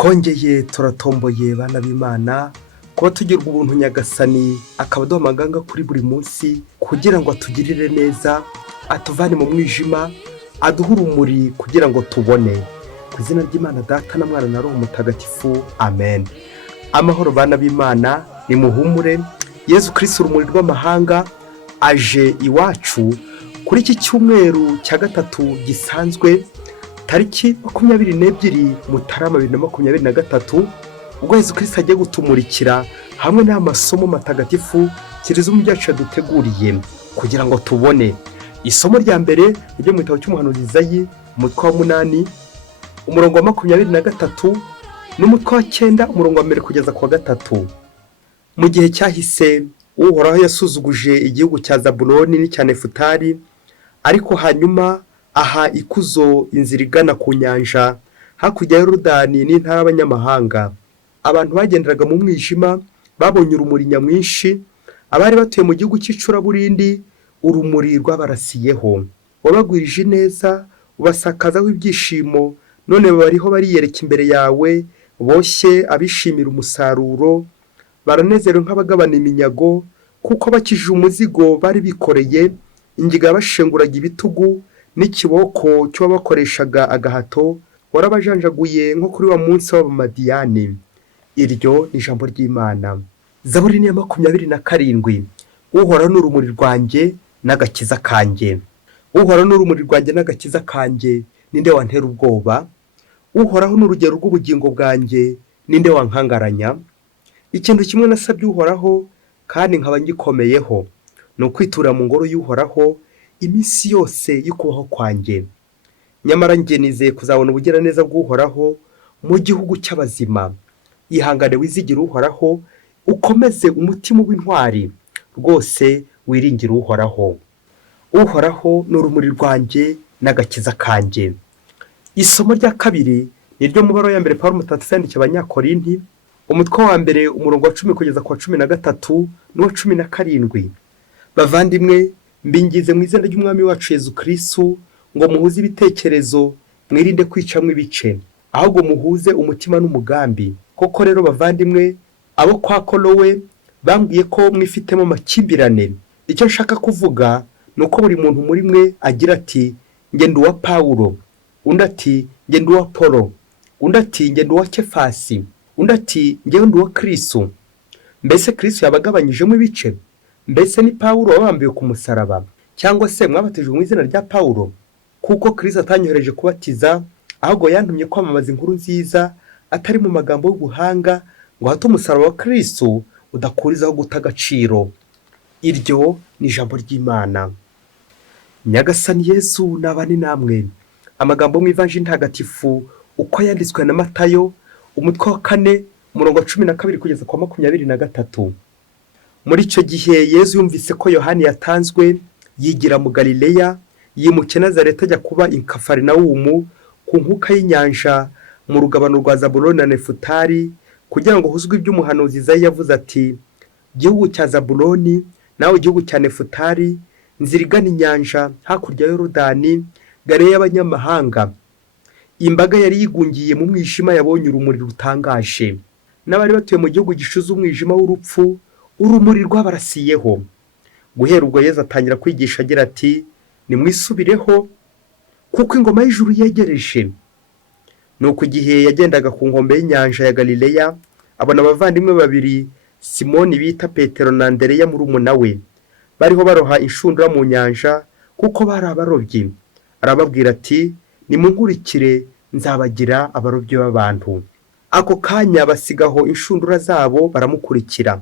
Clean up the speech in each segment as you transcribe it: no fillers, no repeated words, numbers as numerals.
twongeye turatomboye bana b'Imana kuba tugirwa ubuntu nyagasani akaba aduha amaganga kuri buri munsi kugira ngo atugirire neza, atuvane mu mwijima, aduhe urumuri kugira ngo tubone. Ku izina ry'Imana Data na Mwana na Roho Mutagatifu, amen. Amahoro bana b'Imana, ni muhumure. Yesu Kristu urumuri rw'amahanga aje iwacu kuri iki cyumweru cya gatatu gisanzwe, tariki 22 Mutarama 2023, ubwo Yesu Kristu agiye gutumurikira hamwe n'amasomo matagatifu kirizimu byacu yaduteguriye kugira ngo tubone. Isomo rya mbere ryo mu gitabo cy'umuhanuzi Izayi, umutwe wa 8 umurongo wa 23 n'umutwe wa 9 umurongo wa 1 kugeza ku wa 3. Mu gihe cyahise Uhoraho yasuzuguje igihugu cya Zabuloni n'icya Nefutali, ariko hanyuma aha ikuzo inzira igana ku nyanja hakurya ya Yorodani n'intara y'abanyamahanga. Abantu bagenderaga mu mwijima babonye urumuri nyamwinshi, abari batuye mu gihugu cy'icuraburindi urumuri rwabarasiyeho. Wabagwirije neza, ubasakazaho ibyishimo, none bariho bariyereka imbere yawe, boshye abishimira umusaruro, baranezerewe nk'abagabana iminyago, kuko bakijije umuzigo bari bikoreye, ingiga bashenguraga ibitugu n'ikiboko cyo bakoreshaga agahato, warabajanjaguye nko kuri wa munsi w'Abamadiyani. Iryo ni ijambo ry'Imana. Zaburi ya 27. Uhoraho n'urumuri rwanjye n'agakiza kanjye. Uhoraho n'urumuri rwanjye n'agakiza kanjye, ninde wantera ubwoba? Uhoraho n'urugero rw'ubugingo bwanjye, ninde wankangaranya? Ikintu kimwe nasabye Uhoraho kandi nkaba ngikomeyeho, ni ukwitura mu ngoro y'Uhoraho iminsi yose y'ukubaho kwanjye. Nyamara njye nizeye kuzabona ubugiraneza bw'Uhoraho mu gihugu cy'abazima. Ihangane wizigira Uhoraho, ukomeze umutima w'intwari, rwose wiringire Uhoraho. Uhoraho n'urumuri rwanjye n'agakiza kanjye. Isomo rya kabiri ni ryo mu baruwa ya mbere Pawulo mutagatifu yandikiye Abanyakorinti, umutwe wa mbere umurongo wa 10 kugeza ku wa 13 n'uwa 17. Bavandimwe, mbingize mu izina ry'Umwami wacu Yesu Kristu ngo muhuze ibitekerezo, mwirinde kwicamwe ibice, ahubwo muhuze umutima n'umugambi. Koko rero bavandimwe, abo kwa Kolowe bambwiye ko mwifitemo amakimbirane. Icyo nshaka kuvuga ni uko buri muntu muri mwe agira ati nge ndi uwa Pawulo, undi ati nge ndi uwa Polo, undi ati nge ndi uwa Kefasi, undi ati nge ndi uwa Kristu. Mbese Kristu yabagabanyijemo ibice? Mbese ni Pawulo wabambiwe ku musaraba, cyangwa se mwabatijwe mu izina rya Pawulo? Kuko Kristu atanyohereje kubatiza, ahubwo yantumye kwamamaza inkuru nziza, atari mu magambo y'ubuhanga, ngo hato umusaraba wa Kristu udakurizaho guta agaciro. Iryo ni ijambo ry'Imana. Nyagasani Yesu nabane namwe. Amagambo mu Ivanjili ntagatifu uko yanditswe na Matayo, umutwe wa 4 umurongo wa 12 kugeza ku wa 23. Muri icyo gihe Yesu yumvise ko Yohani yatanzwe, yigira mu Galileya, yimukiye Nazareti ajya kuba i Kafarinawumu ku nkuka y'inyanja mu rugabano rwa Zabuloni na Nefutali, kugira ngo huzwe iby'umuhanuzi Izayi yavuze ati, gihugu cya Zabuloni nawe igihugu cya Nefutali, nzira igana inyanja hakurya ya Yorodani, Galileya y'abanyamahanga. Imbaga yari yigungiye mu mwijima yabonye urumuri rutangaje, n'abari batuye mu gihugu gishuze umwijima w'urupfu urumuri rwabarasiyeho. Guhera ubwo Yesu atangira kwigisha agira ati, nimwisubireho kuko ingoma y'ijuru yegereje. Nuko igihe yagendaga ku nkombe y'inyanja ya Galileya, abona abavandimwe babiri, Simoni bita Petero na Andereya murumuna we, bariho baroha inshundura mu nyanja kuko bari abarobyi. Arababwira ati, nimunkurikire nzabagira abarobyi b'abantu. Ako kanya basigaho inshundura zabo baramukurikira.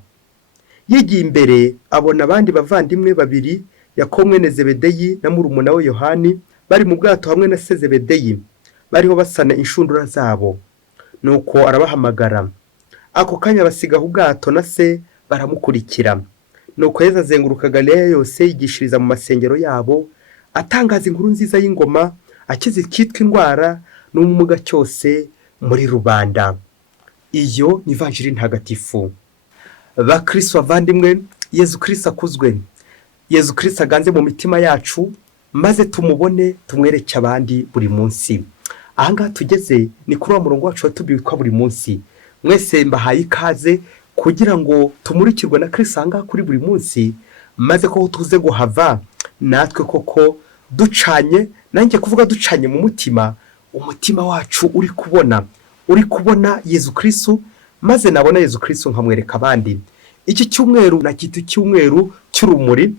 Yigiye imbere abona abandi bavandimwe babiri, Yakobo mwene Zebedeyi na murumuna we Yohani, bari mu bwato hamwe na se Zebedeyi, bariho basana inshundura zabo. Nuko arabahamagara. Ako kanya basigaho ubwato na se baramukurikira. Nuko Yesu azenguruka Galileya yose yigishiriza mu masengero yabo, atangaza inkuru nziza y'ingoma, akiza icyitwa indwara n'ubumuga cyose muri rubanda. Iyo ni Ivanjili ntagatifu. Bakristo bavandimwe, Yesu Kristu akuzwe. Yesu Kristu aganze mu mitima yacu, maze tumubone tumwereke abandi buri munsi. ahangaha tugeze ni kuri wa murongo wacu watubwirwa buri munsi. Mwese mbahaye ikaze kugira ngo tumurikirwe na Kristu ahangaha kuri buri munsi, maze ko tuze guhava natwe koko ducanye, nanjye kuvuga ducanye mu mutima, umutima wacu uri kubona Yezu Kristu, maze nabona Yezu Kristu nkamwereka abandi. Iki cyumweru nakita icyumweru cy'urumuri,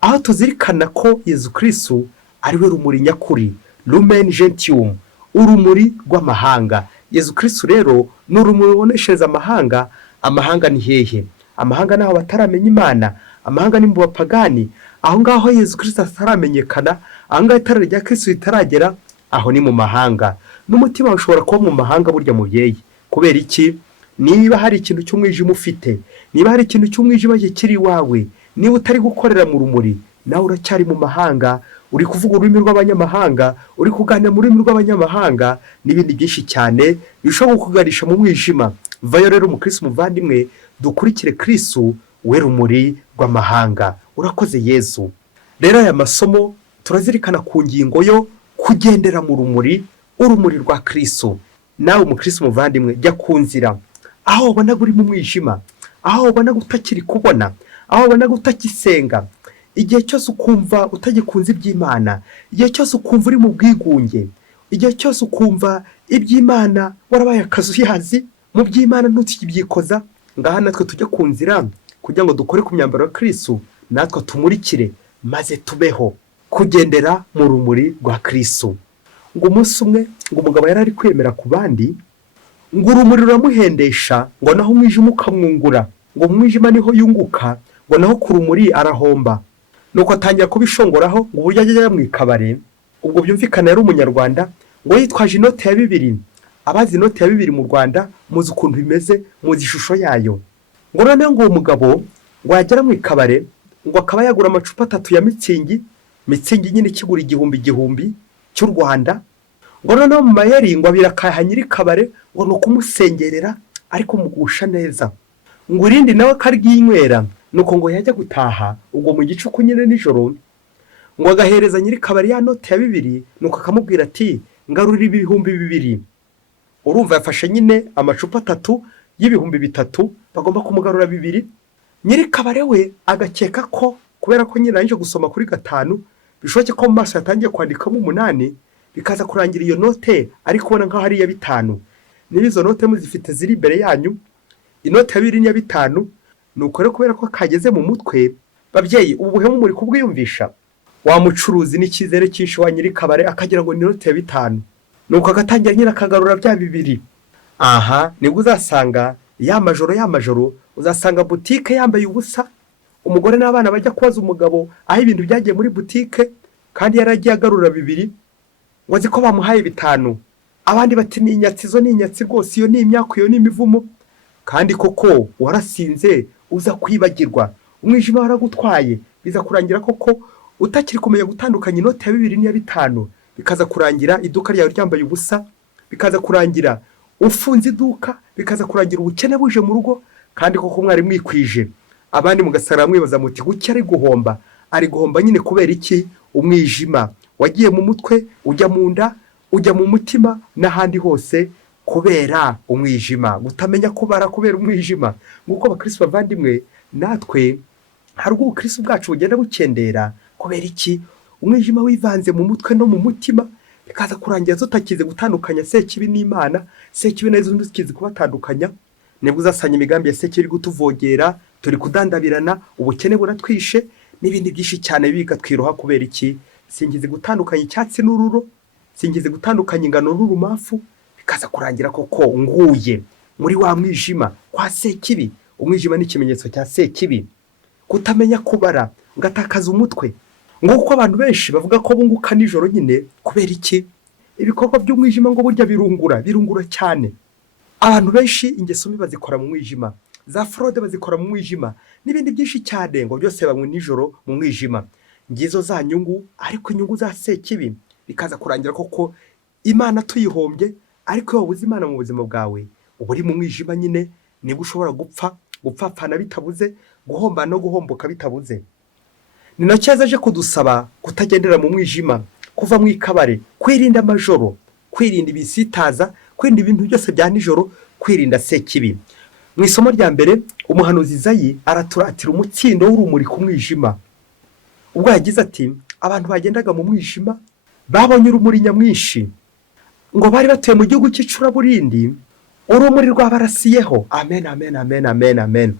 aho tuzirikana ko Yezu Kristu ari we rumuri nyakuri, lumen gentium, urumuri rw'amahanga. Yezu Kristu rero ni urumuri ruboneshereza amahanga. Amahanga ni hehe? Amahanga naho bataramenya Imana, amahanga ni mu bapagani. Aho ngaho Yezu Kristu ataramenyekana, aho ngaho itara rya Kristu ritaragera, aho ni mu mahanga. N'umutima ushobora kuba mu mahanga burya mubyeyi. Kubera iki? Niba hari ikintu cy'umwijima ufite, niba hari ikintu cy'umwijima kiri iwawe, niba utari gukorera mu rumuri, nawe uracyari mu mahanga, uri kuvuga ururimi rw'abanyamahanga, uri kuganira mu rurimi rw'abanyamahanga, n'ibindi byinshi cyane bishobora kukuganisha mu mwijima. Vayo rero umukristo muvandimwe, dukurikire Kristu, we rumuri rw'amahanga. Urakoze Yezu. Rero aya masomo turazirikana ku ngingo yo kugendera mu rumuri, urumuri rwa Kristu. Nawe umukristo muvandimwe, jya ku nzira aho ubona uri mu mwijima, aho ubona utakiri kubona, aho ubona utakisenga, igihe cyose ukumva utagikunze iby'Imana, igihe cyose ukumva uri mu bwigunge, igihe cyose ukumva iby'Imana warabaye akazuyazi, mu by'Imana ntukibyikoza, ngaha natwe tujya ku nzira kugira ngo dukore ku myambaro ya Kristu, natwe tumurikire maze tubeho kugendera mu rumuri rwa Kristu. Ngo umunsi umwe ngo umugabo yari ari kwemera ku bandi, ngo urumuri ruramuhendesha, ngo naho umwijima ukamwungura, ngo mu mwijima niho yunguka, ngo naho ku rumuri arahomba. Nuko atangira kubishongoraho ngo uburyo ajya mu ikabare. Ubwo byumvikana yari umunyarwanda, ngo yitwaje inote ya 2. Abazi inote ya 2 mu Rwanda muzi ukuntu bimeze, muzi ishusho yayo. Ngo noneho ngo uwo mugabo ngo yagera mu ikabare, ngo akaba yagura amacupa 3 ya mitsingi nyine kigura 1000 cy'u Rwanda. Ngo noneho mu mayeri ngo abirakaha nyiri kabare, ngo nukumusengerera ariko mugusha neza. Ngo irindi nawe karyinywera, nuko ngo yajya gutaha ubwo mu gicuku nyine nijoro, ngo agahereza nyiri kabari ya note ya 2, nuko akamubwira ati ngarurira 2,000. Urumva yafashe nyine amacupa 3 y'3,000, bagomba kumugarura 2. Nyiri kabare we agakeka ko kubera ko nyine aranje gusoma kuri 5, bishoboke ko mu maso yatangiye kwandikamo 8, bikaza kurangira iyo note ari kubona nkaho ari ya 5. Nibizo note muzifite ziri imbere yanyu, inote ya 2 n'iya 5. Nuko rero kubera ko kageze mu mutwe, babyeyi ubu buhemu muri kubwiyumvisha, wa mucuruzi n'icyizere cyinshi wa nyiri kabare akagira ngo ni inote ya 5. Nuko agatangira nyine akagarura bya 2. Aha nibwo uzasanga ya majoro uzasanga butike yambaye ubusa, umugore n'abana bajya kubaza umugabo aho ibintu byagiye muri butike, kandi yaragiye agarura 2, wazi ko bamuhaye 5. Abandi bati ni inyatsi rwose, iyo ni imyaka, iyo ni imivumo. Kandi koko warasinze uza kwibagirwa, umwijima waragutwaye, biza kurangira koko utakiri kumenya gutandukanya inote ya 2 n'iya 5, bikaza kurangira iduka ryawe ryambaye ubusa, bikaza kurangira ufunze iduka, bikaza kurangira ubukene buje mu rugo, kandi koko mwari mwikwije. Abandi mugasara mwibaza muti guki ari guhomba nyine kubera iki? Umwijima wagiye mu mutwe, ujya mu nda, ujya mu mutima n'ahandi hose kubera umwijima, gutamenya kubara kubera umwijima. Nguko abakristo bavandimwe, natwe hari ubwo ubukristo bwacu bugenda bukendera kubera iki? Umwijima wivanze mu mutwe no mu mutima, bikaza kurangira tutakize gutandukanya Sekibi n'Imana, Sekibi nazo ndukize kubatandukanya. Nibwo uzasanya imigambi ya Sekibi gutuvogera, turi kudandabirana, ubukene buratwishe, n'ibindi byinshi cyane biga twiroha kubera iki? Singize gutandukanya icyatsi n'ururo, singize gutandukanya ingano n'urumafu, bikaza kurangira koko nguye muri wa mwijima kwa Sekibi. Umwijima ni ikimenyetso cya Sekibi. Kutamenya kubara, ngatakaza umutwe. Nguko abantu benshi bavuga ko bunguka nijoro nyine kubera iki? Ibikorwa by'umwijima ngo burya birungura cyane. Abantu benshi ingeso mbi bazikora mu mwijima, za fraude bazikora mu mwijima, n'ibindi byinshi cyane ngo byose bamwe nijoro mu mwijima. Ngizo za nyungu, ariko inyungu za Sekibi bikaza kurangira koko Imana tuyihombye. Ariko iyo wabuze Imana mu buzima bwawe, uba uri mu mwijima nyine, nibwo ushobora gupfapfana bitabuze, guhomba no guhomboka bitabuze. Ni nacyo aje kudusaba kutagendera mu mwijima, kuva mu ikabare, kwirinda amajoro, kwirinda ibisitaza, kwirinda ibintu byose bya nijoro, kwirinda sekibi. Mu isomo rya mbere umuhanuzi Izayi araturatira umutsindo w'urumuri ku mwijima. Ubwo yagize ati abantu bagendaga mu mwijima babonye urumuri nyamwinshi, ngo bari batuye mu gihugu cy'icuraburindi, urumuri rwabarasiyeho. Amen, amen, amen, amen, amen.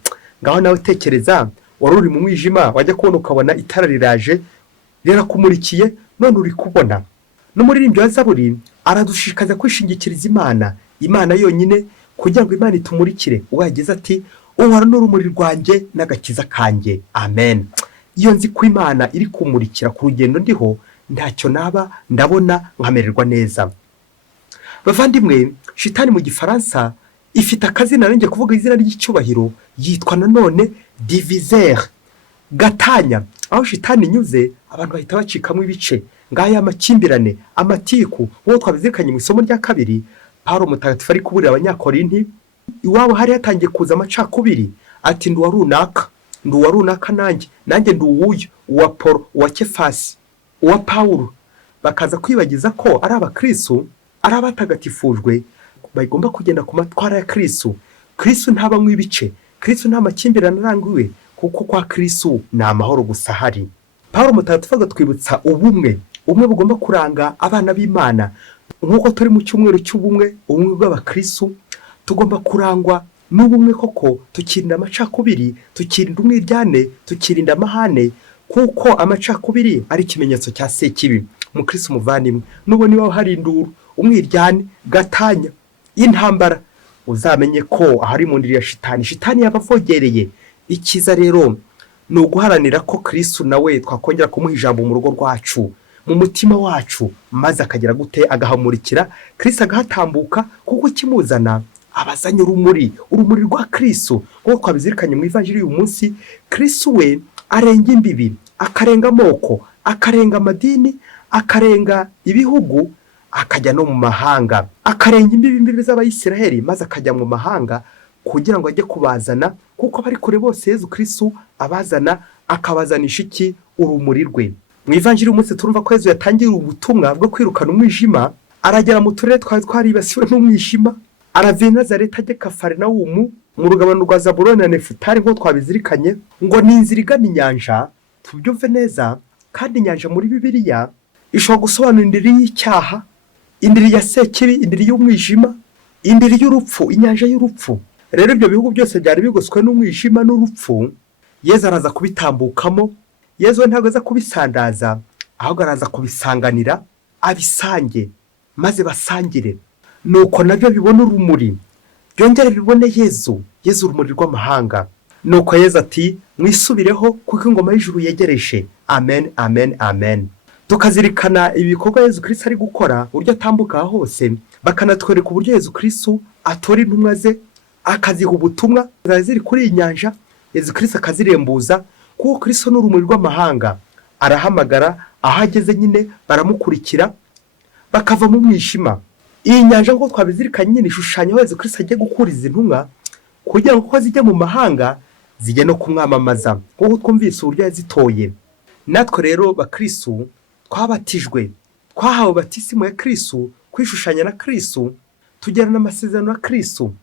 Ngaho nawe tekereza, wari uri mu mwijima wajya kubona ukabona itara riraje rirakumurikiye, none uri kubona. N'umuririmbyi wa Zaburi aradushishikaza kwishingikiriza Imana yonyine kugira ngo Imana itumurikire. Ubwo yagize ati uhora n'urumuri rwanjye n'agakiza kanjye. Amen. Iyo nzi ko Imana iri kumurikira ku rugendo ndiho, ntacyo naba ndabona nkamererwa neza. Bavandimwe, shitani mu gifaransa ifite akazina nanjye kuvuga izina ry'icyubahiro, yitwa nanone diviseur, gatanya. Aho shitani inyuze abantu bahita bacikamo ibice. Ngaya amakimbirane, amatiku, nk'uko twabizirikanye mu isomo rya kabiri. Paulo mutagatifu ari kuburira abanyakorinti, iwabo hari yatangiye kuza amacakubiri, ati nduwa runaka nanjye nduwuyu, uwa Polo, uwa Kefasi, uwa Paulo. Bakaza kwibagiza ko ari abakristo, ari abatagatifujwe, bagomba kugenda ku matwara ya Kristu. Kristu ntabamwe ibice, Kristu nta makimbirane arangiwe, kuko kwa Kristu ni amahoro gusa hari. Paulo mutagatifu agatwibutsa ubumwe bugomba kuranga abana b'Imana. Nk'uko turi mu cyumweru cy'ubumwe, ubumwe bw'abakristo, tugomba kurangwa n'ubumwe koko, tukirinda amacakubiri, tukirinda umwiryane, tukirinda amahane, kuko amacakubiri ari ikimenyetso cya sekibi. Mukristo muvandimwe, nubwo niba hari induru, umwiryane, gatanya, intambara, uzamenye ko ahari mu ndiri ya shitani yabavogereye. Ikiza rero ni uguharanira ko Kristu nawe twakongera kumuha ijambo mu rugo rwacu, mu mutima wacu, maze akagera gute agahamurikira, Kristu agahatambuka, kuko kimuzana abazanye urumuri rwa Kristu. Nk'uko twabizirikanye mu ivanjiri uyu munsi, Kristu we arenga imbibi, akarenga amoko, akarenga amadini, akarenga ibihugu, akajya no mu mahanga, akarenga imbibi z'Abayisiraheli, maze akajya mu mahanga kugira ngo ajye kubazana, kuko bari kure bose Yezu Kristu abazana, akabazanisha iki? Urumuri rwe. Mu ivanjiri umunsi turumva ko Yezu yatangira ubutumwa bwo kwirukana umwijima, aragera mu turere twaribasiwe n'umwijima, arava i Nazareti ajya Kafarinawumu mu rugabano rwa Zabuloni na Nefutali, nk'uko twabizirikanye, ngo ni inzira igana inyanja. Tubyumve neza, kandi inyanja muri Bibiliya ishobora gusobanura indiri y'icyaha, indiri ya sekibi, indiri y'umwijima, indiri y'urupfu, inyanja y'urupfu. Rero ibyo bihugu byose byari bigoswe n'umwijima n'urupfu, Yezu araza kubitambukamo. Yezu ntabwo aza kubisandaza, ahubwo araza kubisanganira, abisange, maze basangire. Nuko nabyo bibona urumuri, byongere bibone Yezu urumuri rw'amahanga. Nuko Yezu ati mwisubireho, kuko ingoma y'ijuru yegereje. Amen, amen, amen. Tukazirikana ibikorwa Yezu Kristu ari gukora, uburyo atambuka hose, bakanatwereka uburyo Yezu Kristu atora intumwa ze, akaziha ubutumwa ziri kuri iyi nyanja, Yezu Kristu akazirembuza, kuko Kristu ni urumuri rw'amahanga. Arahamagara, aho ageze nyine baramukurikira, bakava mu mwijima. Iyi nyanja nk'uko twabizirikanye nyine ishushanya aho Yezu Kristu agiye gukura izi ntumwa, kugira ngo uko zijya mu mahanga zijye no kumwamamaza, nk'uko twumvise uburyo yazitoye. Natwe rero bakristu twabatijwe, twahawe batisimu ya Kristu, kwishushanya na Kristu, tugirana amasezerano na Kristu,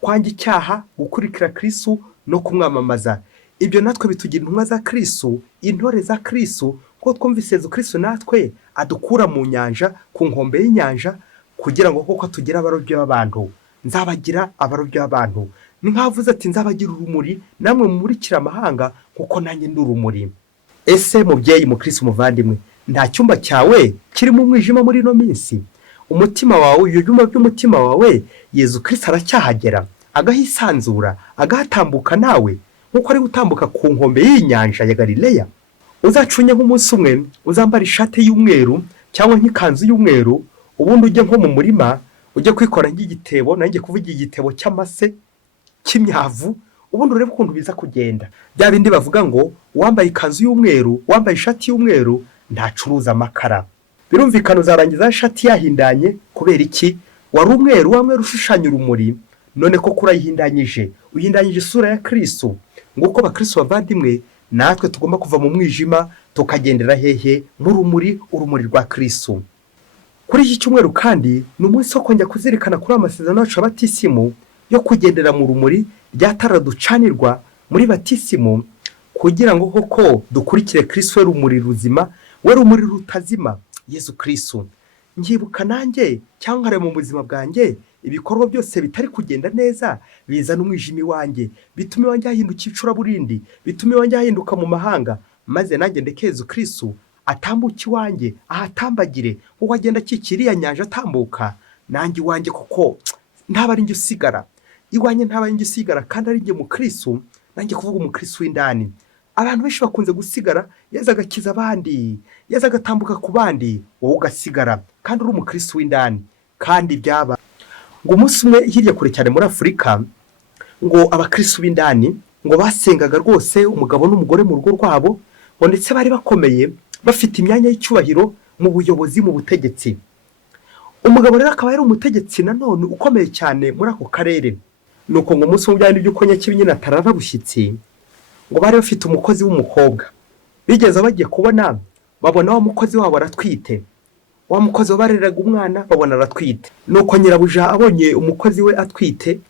kwanga icyaha, gukurikira Kristu no kumwamamaza. Ibyo natwe bitugira intumwa za Kristu, intore za Kristu, kuko twumvise Yezu Kristu natwe adukura mu nyanja, ku nkombe y'inyanja, kugira ngo koko tugire abarobyi b'abantu. Nzabagira abarobyi b'abantu. Ni nkavuze ati nzabagira urumuri, namwe mumurikira amahanga, kuko nanjye ndi urumuri. Ese mubyeyi mukristo muvandimwe, nta cyumba cyawe kiri mu mwijima muri no minsi? Umutima wawe, ibyo byuma by'umutima wawe, Yezu Kristu aracyahagera, agahisanzura, agatambuka nawe, nkuko ari gutambuka ku nkombe y'inyanja ya Galileya. Uzacunye nk'umunsi umwe, uzambara ishati y'umweru cyangwa nk'ikanzu y'umweru, ubundi ujye nko mu murima, ujye kwikora nk'igitebo, nanjye kuvuga igitebo cy'amase cy'imyavu, ubundi urebe ukuntu biza kugenda. Bya bindi bavuga ngo uwambaye ikanzu y'umweru, wambaye ishati y'umweru ntacuruza amakara. Birumvikana uzarangiza ishati yahindanye kubera iki? Wari umweru, wamwe rushushanya urumuri, none ko kurayihindanyije, uhindanyije isura ya Kristu. Nguko bakristo bavandimwe, natwe tugomba kuva mu mwijima tukagendera hehe? Mu rumuri, urumuri rwa Kristu. Kuri iki cyumweru kandi ni umunsi wo kongera kuzirikana kuri amasezerano yacu y'abatisimu yo kugendera mu rumuri rya tara ducanirwa muri batisimu, kugira ngo koko dukurikire Kristu we rumuri ruzima, we rumuri rutazima, Yesu Kristu. Ngibuka nanjye cyangwa nkareba mu buzima bwanjye ibikorwa byose bitari kugenda neza bizana umwijima iwanjye, bituma iwanjye hahinduka icuraburindi, bituma iwanjye hahinduka mu mahanga, maze nanjye ndeke Yesu Kristu atambuka iwanjye, ahatambagire uko agenda akikira iya nyanja atambuka, nanjye iwanjye koko ntaba ari njye usigara, iwanjye ntaba ari njye usigara kandi ari njye mu Kristu, nanjye kuvuga umukristu w'indani. Abantu benshi bakunze gusigara, Yesu agakiza abandi, Yesu agatambuka ku bandi, wowe ugasigara kandi uri umukristu w'indani. Kandi byaba ngo umunsi umwe hirya kure cyane muri Afurika, ngo abakristu b'indani ngo basengaga rwose umugabo n'umugore mu rugo rwabo, ngo ndetse bari bakomeye, bafite imyanya y'icyubahiro mu buyobozi, mu butegetsi. Umugabo rero akaba yari umutegetsi nanone ukomeye cyane muri ako karere. Nuko ngo umunsi umwe byari by'uko Nyakibi nyine atarara bushyitsi, ngo bari bafite umukozi w'umukobwa. Bigeze bagiye kubona, babona wa mukozi wabo aratwite, wa mukozi wabareraga umwana babona aratwite. Nuko nyirabuja abonye umukozi we atwite,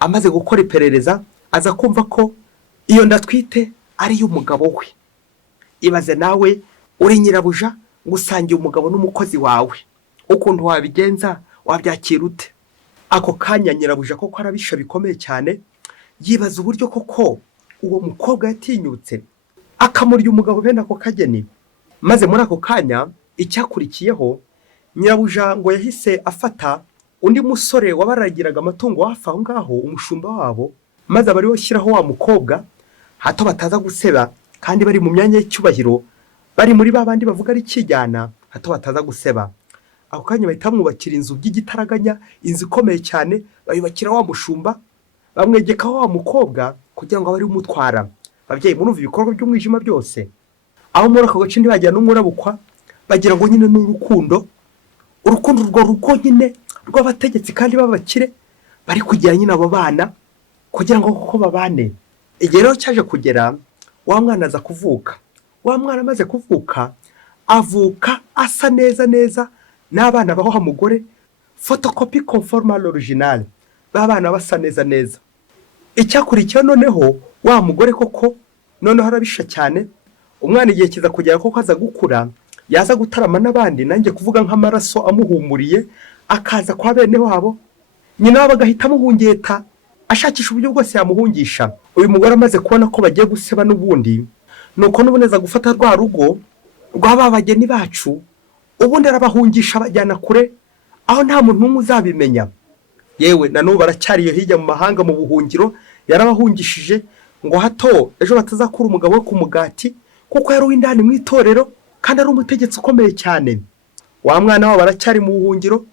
amaze gukora iperereza aza kumva ko iyo ndatwite ari y'umugabo we. Ibaze nawe uri nyirabuja ngo usangiye umugabo n'umukozi wawe, ukuntu wabigenza, wabyakira ute? Ako kanya nyirabuja koko arabisha bikomeye cyane, yibaza uburyo koko uwo mukobwa yatinyutse akamurya umugabo bene ako kageni. Maze muri ako kanya icyakurikiyeho, nyirabuja ngo yahise afata undi musore wabaragiraga amatungo hafi aho ngaho, umushumba wabo, maze abari bashyiraho wa mukobwa, hato bataza guseba kandi bari mu myanya y'icyubahiro, bari muri babandi bavuga ari kijyana, hato bataza guseba. Ako kanya bahita bamwubakira inzu by'igitaraganya, inzu ikomeye cyane, bayubakira wa mushumba, bamwegekaho wa mukobwa kugira ngo abari umutwara. Babyeyi murumva ibikorwa by'umwijima byose. Aho muri ako gace ntibajyana n'umurabukwa, bagira ngo nyine n'urukundo, urukundo rwo rugo nyine rw'abategetsi kandi b'abakire, bari kugira nyine abo bana kugira ngo koko babane. Igihe rero cyaje kugera, wa mwana aza kuvuka. Wa mwana amaze kuvuka, avuka asa neza neza n'abana baho ha mugore, photocopie conforme à l'original, babana basa neza neza. Icyakurikiyeho noneho wa mugore koko noneho arabisha cyane, umwana igihe kiza kugera koko aza gukura, yaza gutarama n'abandi, nanjye kuvuga nk'amaraso amuhumuriye, akaza kwa bene wabo, nyina wabo agahita amuhungeta, ashakisha uburyo bwose yamuhungisha. Uyu mugore amaze kubona ko bagiye guseba n'ubundi, nuko n'uboneza gufata rwa rugo rw'ababageni bacu, ubundi arabahungisha bajyana kure, aho nta muntu n'umwe uzabimenya. Yewe na n'ubu baracyariyo hirya mu mahanga mu buhungiro, yarabahungishije ngo hato ejo batazakura umugabo we ku mugati, kuko yari uw'indani mu itorero kandi ari umutegetsi ukomeye cyane. Wa mwana wabo baracyari mu buhungiro,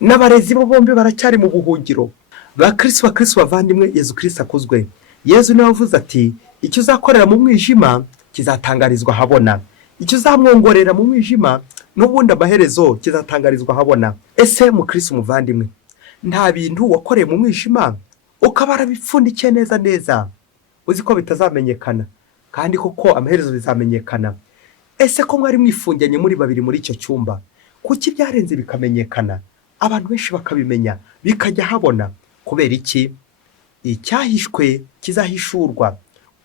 n'abarezi bo bombi baracyari mu buhungiro. Bakristo bavandimwe, Yesu Kristo akuzwe. Yesu niwe wavuze ati, icyo uzakorera mu mwijima kizatangarizwa habona, icyo uzamwongorera mu mwijima n'ubundi amaherezo kizatangarizwa habona. Ese mu Kristo muvandimwe, nta bintu wakoreye mu mwijima ukabara bipfundikiye neza neza, uzi ko bitazamenyekana kandi koko amaherezo bizamenyekana? Ese ko mwari mwifunganye muri babiri muri icyo cyumba, kuki byarenze bikamenyekana, abantu benshi bakabimenya, bikajya habona? Kubera iki? Icyahishwe kizahishurwa,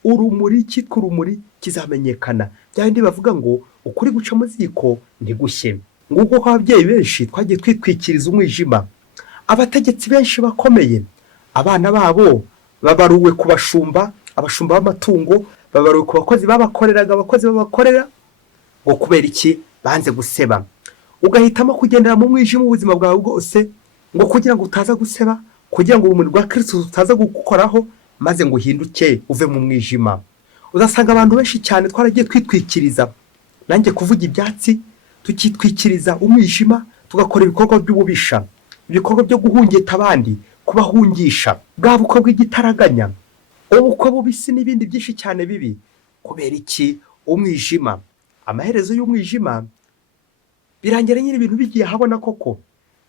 urumuri cyitwa urumuri kizamenyekana. Bya bindi bavuga ngo ukuri guca mu ziko ntigushye. Nguko ko ababyeyi benshi twagiye twitwikiriza umwijima, abategetsi benshi bakomeye, abana babo babaruwe ku bashumba, abashumba b'amatungo babaruwe ku bakozi babakoreraga, abakozi babakorera, ngo kubera iki? Banze guseba. Ugahitamo kugendera mu mwijima ubuzima bwawe bwose, ngo kugira ngo utaza guseba, kugira ngo urumuri rwa Kristo utaza gukoraho, maze ngo uhinduke uve mu mwijima. Uzasanga abantu benshi cyane twaragiye twitwikiriza, nanjye kuvuga ibyatsi, tukitwikiriza umwijima, tugakora ibikorwa by'ububisha, ibikorwa byo guhungeta abandi, kubahungisha, bwa bukwe bw'igitaraganya, ubukwe bubisi n'ibindi byinshi cyane bibi. Kubera iki? Umwijima. Amaherezo y'umwijima birangira nyine ibintu bigiye habona koko,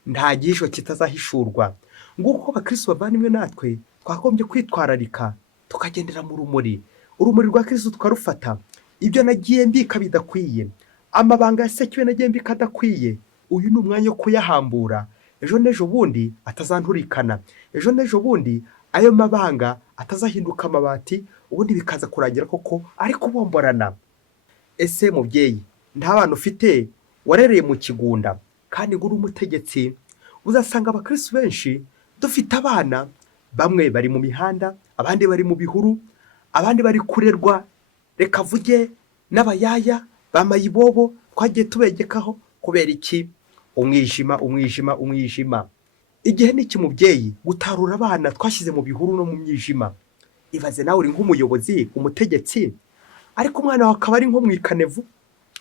nta gihishwe kitazahishurwa. Nguko abakristo bavandimwe natwe twagombye kwitwararika, tukagendera mu rumuri, urumuri rwa Kristo tukarufata. Ibyo nagiye mbika bidakwiye, amabanga yasekiwe nagiye mbika adakwiye, uyu ni umwanya wo kuyahambura, ejo n'ejo bundi atazanturikana, ejo n'ejo bundi ayo mabanga atazahinduka amabati, ubundi bikaza kurangira koko ari kubomborana. Ese mubyeyi, nta bana ufite warereye mu kigunda kandi ngo uri umutegetsi? Uzasanga abakristo benshi dufite abana, bamwe bari mu mihanda, abandi bari mu bihuru, abandi bari kurerwa reka vuge n'abayaya bamayibobo twagiye tubegekaho. Kubera iki? Umwijima, umwijima, umwijima. Igihe n'iki mubyeyi gutarura abana twashyize mu bihuru no mu mwijima? Ibaze nawe uri nk'umuyobozi, umutegetsi, ariko umwana wawe akaba ari nko mu ikanevu,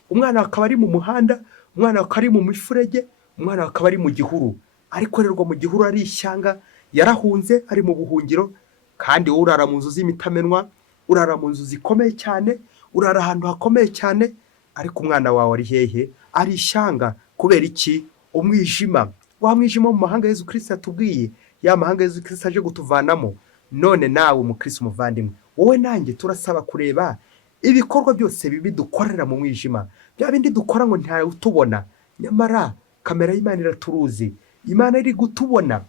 umwana wawe akaba ari mu muhanda, umwana wawe akaba ari mu mifurege, umwana wawe akaba ari mu gihuru, ariko rerwa mu gihuru ari ishyanga, yarahunze ari mu buhungiro, kandi wowe urara mu nzu z'imitamenwa, urara mu nzu zikomeye cyane, urara ahantu hakomeye cyane, ariko umwana wawe ari hehe? Ari ishyanga. Kubera iki? Umwijima. Wa mwijima mu mahanga Yesu Kristo yatubwiye, ya mahanga Yesu Kristo aje kutuvanamo. None nawe umukristo umuvandimwe, wowe nanjye turasaba kureba ibikorwa byose bibi dukorera mu mwijima, bya bindi dukora ngo ntawe utubona, nyamara kamera y'Imana iraturuzi, Imana iri gutubona,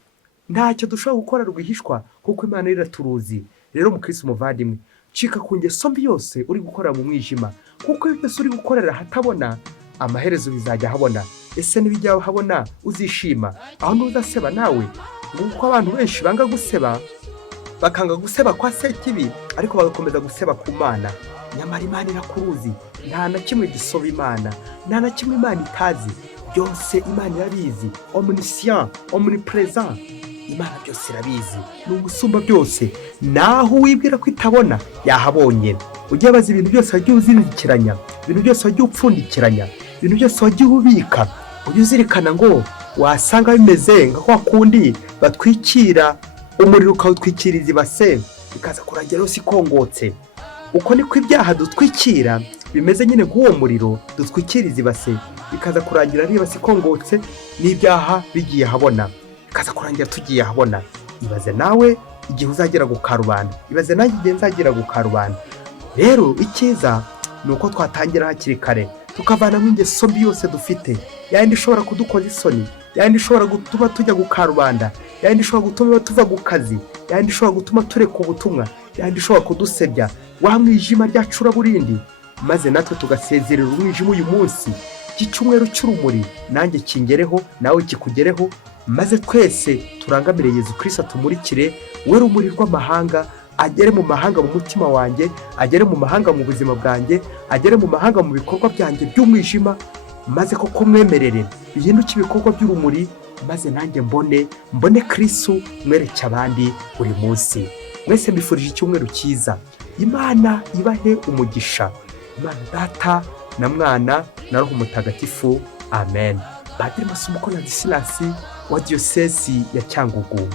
ntacyo dushobora gukora rwihishwa kuko Imana iraturuzi. Rero umukristo umuvandimwe, cika ku ngeso mbi yose uri gukorera mu mwijima, kuko iyo byose uri gukorera hatabona, amaherezo bizajya habona. Ese nibijya habona uzishima? Aho ntuzaseba nawe, nguko abantu benshi banga guseba, bakanga guseba kwa sekibi, ariko bagakomeza guseba ku Mana. Nyamara Imana irakuruzi, nta na kimwe gisoba Imana, nta na kimwe Imana itazi, byose Imana irabizi. Omniscient, omnipresent, Imana byose irabizi, ni umusumba byose. Naho wibwira ko itabona, yahabonye. Ujye baza ibintu byose wagiye uzirikiranya, ibintu byose wagiye upfundikiranya, ibintu byose wagiye ubika, ujye uzirikana ngo wasanga bimeze nka kwa kundi batwikira umuriro ukawutwikiriza ibase, bikaza kurangira yose ikongotse. Uko niko ibyaha dutwikira bimeze nyine nk'uwo muriro dutwikiriza ibase, bikaza kurangira ari ibase ikongotse, n'ibyaha bigiye habona, bikaza kurangira tugiye habona. Ibaze nawe igihe uzagera gukarubanda, ibaze nanjye igihe nzagera gukarubanda. Rero icyiza ni uko twatangira hakiri kare, tukavanamo ingeso mbi yose dufite, yandi ishobora kudukoza isoni, yandi ishobora gutuma tujya gukarubanda, yandi ishobora gutuma tuva ku kazi, yandi ishobora gutuma tureka ubutumwa, yandi ishobora kudusebya. Wa mwijima ryacura burindi, maze natwe tugasezerera umwijima uyu munsi. Icyumweru cy'urumuri nanjye kingereho, nawe kikugereho, maze twese turangamire Yesu Kristo tumurikire, we rumuri rw'amahanga, agere mu mahanga mu mutima wanjye, agere mu mahanga mu buzima bwanjye, agere mu mahanga mu bikorwa byanjye by'umwijima, maze koko mwemerere bihinduke ibikorwa by'urumuri, maze nanjye mbone Kristu mwereke abandi buri munsi. Mwese mbifurije icyumweru cyiza. Imana ibahe umugisha. Imana Data na Mwana na Roho Mutagatifu. Amen. Padiri Masumuko Ladislas wa Diyosezi ya Cyangugu.